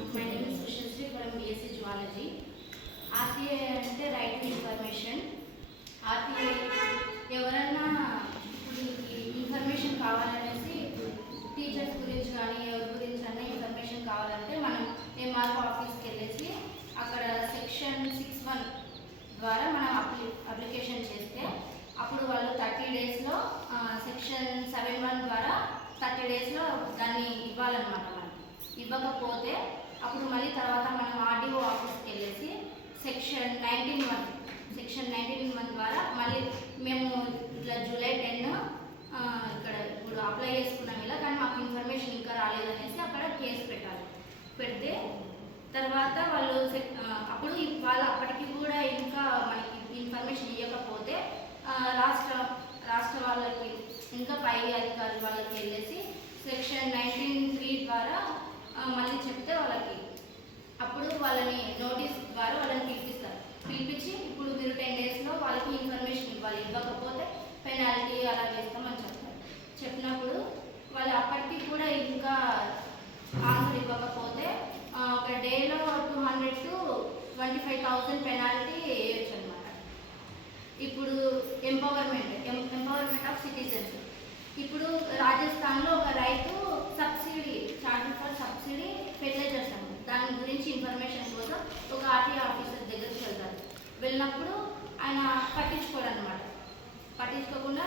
My name is Vishalshree from BSc Zoology. RTI అంటే right to information. RTI ఎవరైనా information కావాలనేసి teachers గురించి కానీ ఎవరి గురించి అన్న ఇన్ఫర్మేషన్ కావాలంటే మనం ఎంఆర్ఓ ఆఫీస్కి వెళ్ళేసి అక్కడ సెక్షన్ 6(1) ద్వారా మనం అప్లికేషన్ చేస్తే అప్పుడు వాళ్ళు 30 డేస్లో సెక్షన్ 7(1) ద్వారా 30 డేస్లో దాన్ని ఇవ్వాలన్నమాట. మనకి ఇవ్వకపోతే అప్పుడు మళ్ళీ తర్వాత మనం ఆర్డీఓ ఆఫీస్కి వెళ్ళేసి సెక్షన్ 19(1) ద్వారా మళ్ళీ మేము ఇట్లా జూలై 10 ఇక్కడ ఇప్పుడు అప్లై చేసుకున్నాం ఇలా, కానీ మాకు ఇన్ఫర్మేషన్ ఇంకా రాలేదనేసి అక్కడ కేసు పెడితే తర్వాత వాళ్ళు అప్పుడు వాళ్ళు అప్పటికి కూడా ఇంకా మనకి ఇన్ఫర్మేషన్ ఇవ్వకపోతే రాష్ట్ర వాళ్ళకి ఇంకా పై అధికారులు వాళ్ళకి వెళ్ళేసి సెక్షన్ 19(3) ద్వారా మళ్ళీ చెప్తే వాళ్ళకి అప్పుడు వాళ్ళని నోటీస్ ద్వారా వాళ్ళని పిలిపించి ఇప్పుడు మీరు 10 డేస్లో వాళ్ళకి ఇన్ఫర్మేషన్ ఇవ్వకపోతే పెనాల్టీ అలా వేస్తామని చెప్పినప్పుడు వాళ్ళు అప్పటికి కూడా ఇంకా ఆన్సర్ ఇవ్వకపోతే ఒక డేలో 200 to 25,000 పెనాల్టీ వేయచ్చు అనమాట. ఇప్పుడు ఎంపవర్మెంట్ ఆఫ్ సిటిజన్స్. ఇప్పుడు రాజస్థాన్లో ఒక రైతు subsidy charter for subsidy fertilisers అన్నమాట, దాని గురించి ఇన్ఫర్మేషన్ కోసం ఒక ఆర్టీఐ ఆఫీసర్ దగ్గరికి వెళ్ళినప్పుడు ఆయన పట్టించుకోకుండా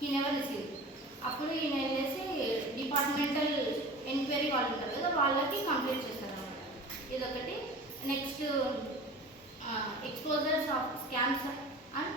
హీ నెవర్ రిసీవ్. అప్పుడు ఈయన వెళ్ళేసి డిపార్ట్మెంటల్ ఎంక్వైరీ వాళ్ళు ఉంటారు కదా, వాళ్ళకి కంప్లైంట్ చేస్తారు అన్నమాట. ఇదొకటి. Next exposures of scams and